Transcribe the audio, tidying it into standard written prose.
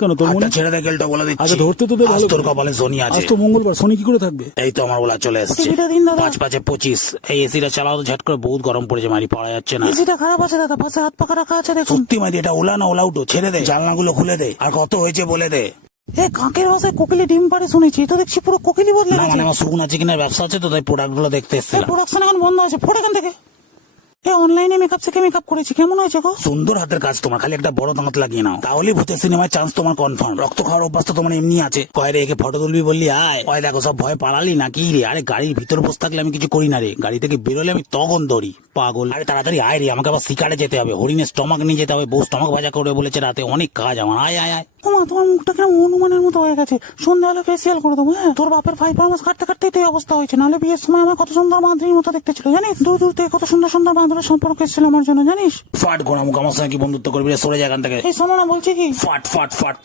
কেন তোর মনে ছেড়ে দে গেলটা বলে দিচ্ছি। আচ্ছা ধরতে তো দে ভালো তোর করে। কপালে শনি আছে। আজ তো মঙ্গলবার, শনি কি করে থাকবে? এই তো আমার বলা চলে এসছে। টিভিটা দিন দাদা। 5-5-25। এই এসিটা চালাও তো, ঝট করে বহুত গরম পড়েছে, মারি পড়া যাচ্ছে না। এসিটা খারাপ আছে দাদা, পাশে হাত পাখা রাখা আছে দেখুন। সত্যি মারি, এটা ওলা না ওলা উঠো, ছেড়ে দে, জানলাগুলো খুলে দে, আর কত হয়েছে বলে দে। এ কাকের বাসায় কোকিলি ডিম পাড়ে শুনেছি, তো দেখছি পুরো কোকিলি বদলে না গেছে। মানে আমার শুকনা চিকেনের ব্যবসা আছে তো, তাই প্রোডাক্ট গুলো দেখতে এসেছিলাম। প্রোডাকশন এখন বন্ধ আছে, ফোট এখান থেকে। এ অনলাইনে মেকআপ থেকে মেকআপ করেছি, কেমন হয়েছে গো? সুন্দর হাতের কাজ তোমার, খালি একটা বড় দাঁত লাগিয়ে নাও, তাহলে ভূতের সিনেমায় চান্স তোমার কনফার্ম। রক্ত খাওয়ার অভ্যাস তো তোমার এমনি আছে। কয় রে একে ফটো তুলবি বললি আয়, ওই দেখো সব ভয় পালালি নাকি রে? আরে গাড়ির ভিতর বসে থাকলে আমি কিছু করি না রে, গাড়ি থেকে বেরোলে আমি তখন ধরি পাগল। আরে তাড়াতাড়ি আয় রে, আমাকে আবার শিকারে যেতে হবে, হরিণের স্টমাক নিয়ে যেতে হবে, বউ স্টমাক ভাজা করে বলেছে রাতে, অনেক কাজ আমার। আয় আয় আয়। ওমা, তোমার মুখটা কেমন হনুমানের মতো হয়ে গেছে, সন্ধ্যাবেলা ফেসিয়াল করে দেবো। হ্যাঁ, তোর বাপের 5 মাস কাটতে কাটতে এই অবস্থা হয়েছে, নাহলে বিয়ের সময় আমার কত সুন্দর বাঁধুরির মতো দেখতে ছিল জানিস। দূর দূর থেকে কত সুন্দর সুন্দর বাঁধুরের সম্পর্ক এসেছিল আমার জন্য জানিস। ফাট গোনা মুখ, আমার সঙ্গে কি বন্ধুত্ব করবি রে? সরে যায় এখান থেকে। এই শোনো না, বলছি কি, ফাট ফাট ফাট।